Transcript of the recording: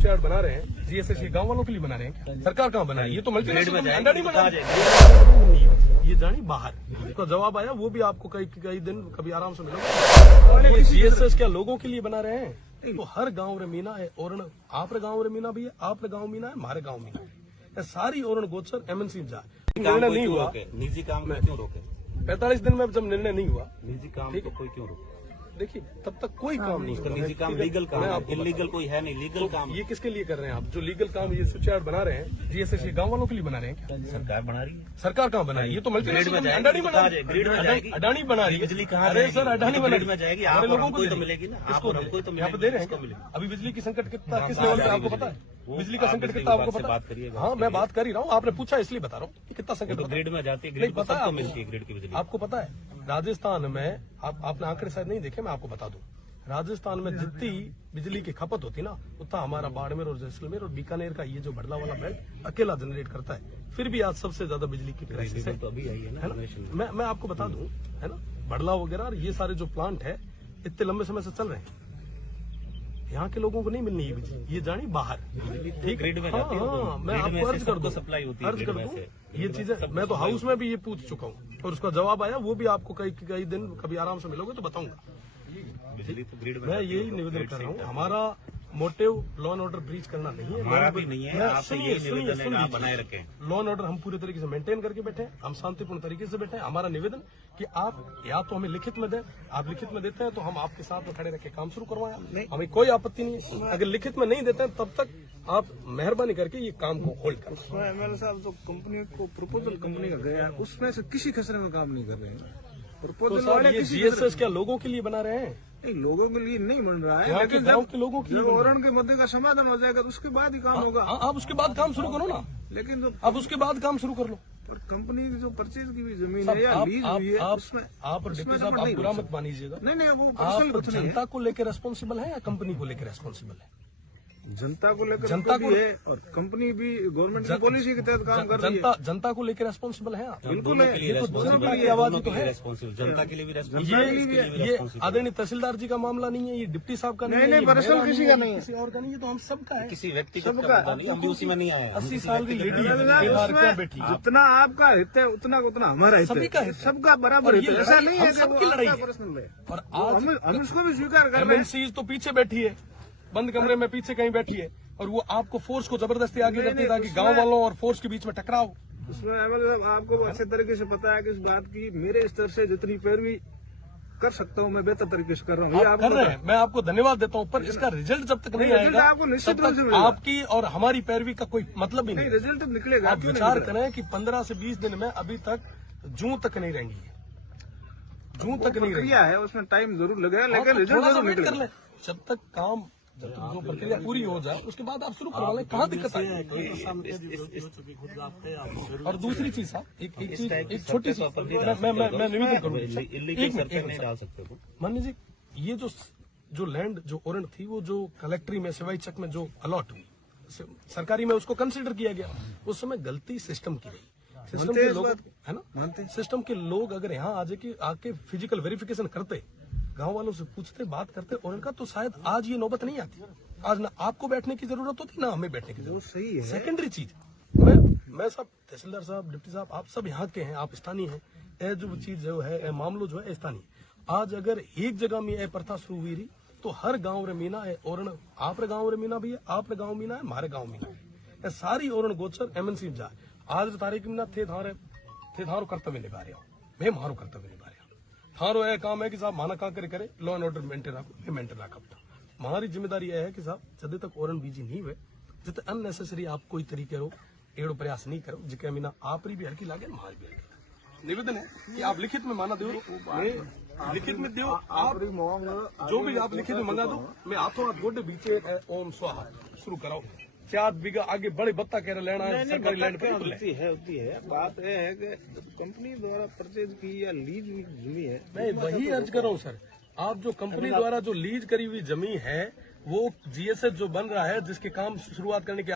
Switch बना रहे हैं जीएसएस गांव वालों के लिए बना रहे हैं, सरकार कहाँ बना है? ये तो मल्टीनेशनल अंडा नहीं बना ये जानी बाहर। उसका जवाब आया, वो भी आपको कई दिन कभी आराम से मिलेगा। ये जीएसएस क्या लोगों के लिए बना रहे हैं? तो हर गांव रे मीना है, और आप गांव रे मीना भी है, आप गांव मीना है, हमारे गांव मीना है, सारी और गोचर एमएनसी जा निर्णय नहीं हुआ। निजी काम में क्यों रोके? 45 दिन में जब निर्णय नहीं हुआ, निजी काम को कोई क्यों रोके? देखिए तब तक कोई काम नहीं होगा। निजी काम लीगल काम है, इलीगल कोई है नहीं, लीगल काम। ये किसके लिए कर रहे हैं आप? जो लीगल काम ये स्विच बना रहे हैं जीएसएस गांव वालों के लिए बना रहे हैं क्या? सरकार बना रही है। सरकार कहाँ बना है? ये तो मल्टीनेशनल अडानी बना रही है, अडानी बना रही है। बिजली कहाँ? अरे सर अडानी बना में जाएगी, आप लोगों को तो मिलेगी ना, इसको यहाँ पे दे रहे हैं। अभी बिजली की संकट कितना किस लेवल पे आपको पता है? बिजली का संकट कितना आपको पता है? हाँ मैं बात कर ही रहा हूँ, आपने पूछा इसलिए बता रहा हूँ कि कितना संकट ग्रिड में जाती है, नहीं पता है मिलती है ग्रिड की बिजली। आपको पता है राजस्थान में, आपने आंकड़े शायद नहीं देखे, मैं आपको बता दूं, राजस्थान में जितनी बिजली की खपत होती ना, उतना हमारा बाड़मेर और जैसलमेर और बीकानेर का ये जो बड़ला वाला बेल्ट अकेला जनरेट करता है। फिर भी आज सबसे ज्यादा बिजली की क्राइसिस है। तो अभी आई है ना, मैं आपको बता दूं, है ना, बड़ला वगैरह और ये सारे जो प्लांट है इतने लंबे समय से चल रहे हैं। यहाँ के लोगों को नहीं मिलनी है बिजली, ये जानी बाहर। ठीक, ग्रिड में हाँ, मैं आपको अर्ज कर दूं, सप्लाई होती है, अर्ज कर दूं ये चीजें। मैं तो हाउस में भी ये पूछ चुका हूँ और उसका जवाब आया, वो भी आपको कई दिन कभी आराम से मिलोगे तो बताऊंगा। मैं यही निवेदन कर रहा हूँ, हमारा motive law and order breach करना नहीं है, हमारा भी नहीं है, आपसे यही निवेदन है, आप बनाए रखें। लॉ एंड ऑर्डर हम पूरे तरीके से मेंटेन करके बैठे हैं, हम शांतिपूर्ण तरीके से बैठे हैं। हमारा निवेदन कि आप या तो हमें लिखित में दें, आप लिखित में देते हैं तो हम आपके साथ में खड़े रखे काम शुरू करवाएं, हमें कोई आपत्ति नहीं है। अगर लिखित में नहीं देते हैं तब तक आप मेहरबानी करके ये काम को होल्ड करें। एमएलए साहब तो कंपनी को प्रपोजल कंपनी का गया है, उसमें से किसी खसरे में काम नहीं कर रहे हैं। तो सर ये जीएसएस क्या लोगों के लिए बना रहे हैं? नहीं, लोगों के लिए नहीं बन रहा है, लेकिन गांव के लोगों के लिए औरण के मुद्दे का समाधान हो जाएगा तो उसके बाद ही काम होगा। आप उसके बाद काम शुरू करो ना, लेकिन जो अब उसके बाद काम शुरू कर लो। पर कंपनी की जो परचेज की भी जमीन है या लीज हुई है उसमें आप डिप्टी साहब आप बुरा मत मानिएगा, नहीं वो आप जनता को लेकर रेस्पॉन्सिबल है या कंपनी को लेकर रेस्पॉन्सिबल है? जनता को लेकर जनता को भी है और कंपनी भी गवर्नमेंट की पॉलिसी के तहत काम कर रही है। जनता को लेकर रेस्पॉन्सिबल है आप? बिल्कुल है, जनता की आवाज तो है, जनता के लिए भी रेस्पॉन्सिबल। ये आदरणीय तहसीलदार जी का मामला नहीं है, ये डिप्टी साहब का नहीं है, पर्सनल किसी का नहीं है, किसी और का नहीं है, तो हम सबका है, किसी व्यक्ति का नहीं, उसी में नहीं आया। 80 साल की लेडी है बैठी, जितना आपका हित है उतना हमारा हित है, सभी का हित, सबका बराबर हित है। ऐसा नहीं है सबकी लड़ाई है। पर्सनल है और आज हम उसको भी स्वीकार कर रहे हैं। एमएनसी तो पीछे बैठी है, बंद कमरे में पीछे कहीं बैठी है, और वो आपको फोर्स को जबरदस्ती आगे करती है ताकि गांव वालों और फोर्स के बीच में टकराव। उसमें आपको अच्छे तरीके से पता है कि इस बात की मेरे स्तर से जितनी पैरवी कर सकता हूँ मैं बेहतर तरीके से कर रहा हूँ। आप कर रहे हैं, मैं आपको धन्यवाद देता हूँ, पर इसका रिजल्ट जब तक नहीं आएगा आपको निश्चित रूप से आपकी और हमारी पैरवी का कोई मतलब ही नहीं। रिजल्ट निकलेगा। आप विचार करें कि 15 से 20 दिन में अभी तक जून तक नहीं रहेंगी, जून तक नहीं रहेगी है, उसमें टाइम जरूर लगेगा, लेकिन रिजल्ट जरूर निकलेगा। जब तक काम जब तक जो प्रक्रिया पूरी हो जाए उसके बाद आप शुरू करवा लें, कहाँ दिक्कत है? और दूसरी चीज साहब एक छोटी सी मैं निवेदन करूँगा, मान लीजिए ये जो लैंड जो ओरेंट थी वो जो कलेक्ट्री में सिवाई चक में जो अलॉट हुई सरकारी में उसको कंसिडर किया गया, उस समय गलती सिस्टम की रही। सिस्टम के लोग है ना, सिस्टम के लोग अगर यहाँ आके फिजिकल वेरिफिकेशन करते, गांव वालों से पूछते, बात करते और उनका, तो शायद आज ये नौबत नहीं आती। आज ना आपको बैठने की जरूरत होती ना हमें बैठने की जरूरत। सही है। सेकेंडरी चीज मैं सब तहसीलदार साहब, डिप्टी साहब, आप सब यहाँ के हैं, आप स्थानीय हैं, यह जो चीज जो है मामलो जो है स्थानीय। आज अगर एक जगह में यह प्रथा शुरू हुई रही तो हर गाँव रे मीना है, और आप गाँव रे मीना भी है, आप गाँव मीना है, हमारे गाँव मीना है, सारी और गोचर एमएनसी जाए। आज तारीख में थे थारो कर्तव्य निभा रहे हो, मैं मारो कर्तव्य निभा रहे हो। थारो यह काम है कि साहब माना का करे लॉ एंड ऑर्डर मेंटेन रखो, मेंटेन रखा। हमारी जिम्मेदारी यह है कि साहब जब तक ओरन बीजी नहीं हुए, जब अननेसेसरी आप कोई तरीके रो एड़ो प्रयास नहीं करो, जिके मीना आप भी हल्की लागे, मार भी हल्की। निवेदन है कि आप लिखित में माना दो, लिखित में दो, आप जो भी आप लिखित में मंगा दो, मैं हाथों हाथ गोडे बीचे ओम स्वाहा शुरू कराओ। 4 बीघा आगे बड़े बत्ता कह रहे लेना है सरकारी लैंड पे होती है। बात यह है कि कंपनी द्वारा परचेज की या लीज हुई जमीन है, मैं वही अर्ज कर रहा हूँ सर। आप जो कंपनी द्वारा जो लीज करी हुई जमीन है वो जीएसएस जो बन रहा है, जिसके काम शुरुआत करने के